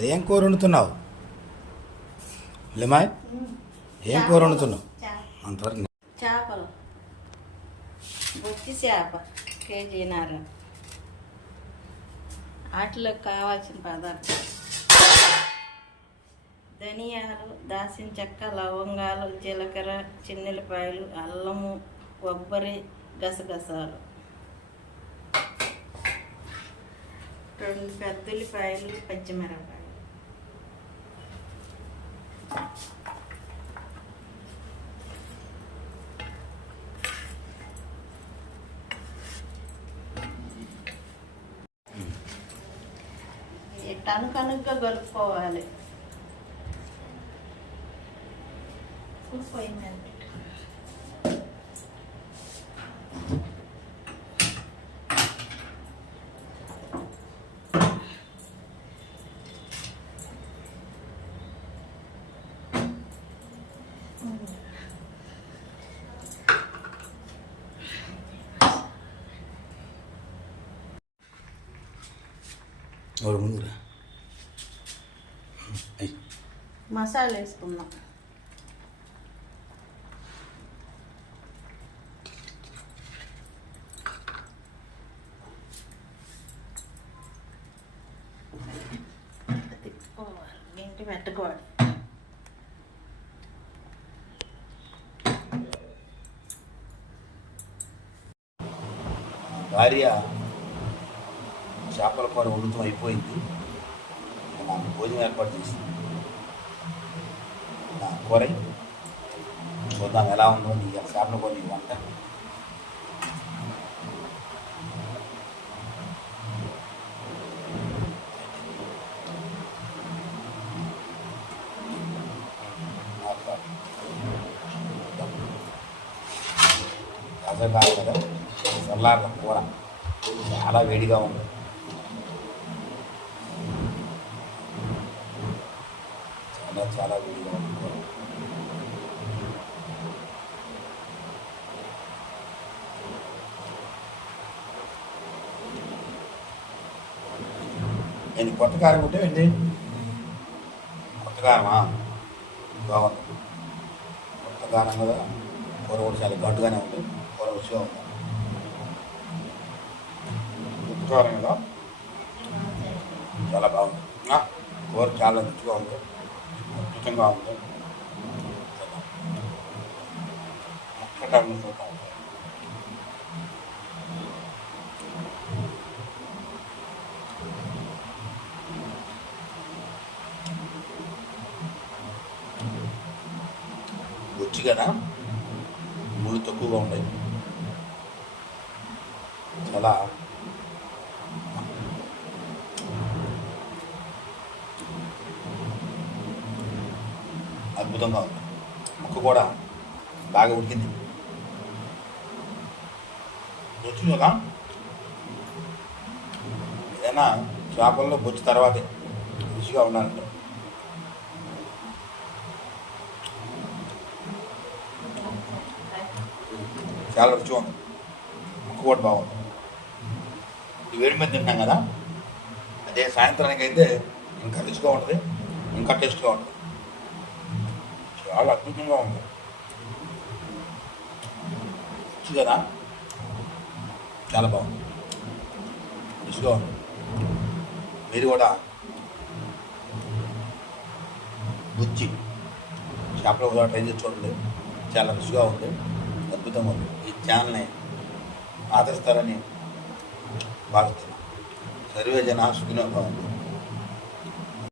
ఏం కూర వండుతున్నావు లేమాయ్? ఏం కూర వండుతున్నావు? అంతవరకు చేపలు బొచ్చి చేప కేజీన్నర. వాటిలో కావాల్సిన పదార్థాలు: ధనియాలు, దాల్చిన చెక్క, లవంగాలు, జీలకర్ర, చిన్నులపాయలు, అల్లము, కొబ్బరి, గసగసాలు, 2 పెద్ద ఉల్లిపాయలు, పచ్చిమిరపకాయలు. టనుకనుగ్గా కలుపుకోవాలి. పొయ్యి మీద పెట్టు. ముందురా మసాలా వేసుకుందాం. తిప్పుకోవాలి, గంటి పెట్టుకోవాలి. భార్య చేపల కూర వండుతూ అయిపోయింది. నాకు భోజనం ఏర్పాటు చేసింది. నా కూర చూద్దాం ఎలా ఉందో. నీ చేపల కూర నీ వంట. తాజా కాదు కదా, చల్లారిన కూర చాలా వేడిగా ఉంది. చాలా వేడిగా ఉంది కూర. నేను కొత్త కారం ఉంటే ఏంటి? కొత్త కారమా? బాగుంది. కొత్త కారం కదా, కూర కూడా చాలా ఘాటుగానే ఉంది. కూర రుచిగా ఉంది. ఉప్పు కారం కదా, చాలా బాగుంది. కూర చాలా రుచిగా ఉంది, అద్భుతంగా ఉంది. ముక్కటాన్ని చూద్దాం. బొచ్చి కదా, ముళ్ళు తక్కువగా ఉన్నాయి. చాలా అద్భుతంగా ఉంది. ముక్క కూడా బాగా ఉడికింది. బొచ్చు కదా, ఏదైనా చేపల్లో బొచ్చు తర్వాతే రుచిగా ఉండాలంటే. చాలా రుచిగా ఉంది. ముక్క కూడా బాగుంది. ఇది వేడి మీద తింటాం కదా, అదే సాయంత్రానికి అయితే ఇంకా రుచిగా ఉంటుంది, ఇంకా టేస్ట్గా ఉంటుంది. చాలా అద్భుతంగా ఉంది. రుచి కదా, చాలా బాగుంది, రుచిగా ఉంది. మీరు కూడా బుచ్చి చేపల కూడా ట్రై చేసి చూడండి. చాలా రుచిగా ఉంది, అద్భుతంగా ఉంది. ఈ ఛానల్ని ఆదరిస్తారని భావిస్తున్నాను. సర్వే జన సుఖినో భవంతు.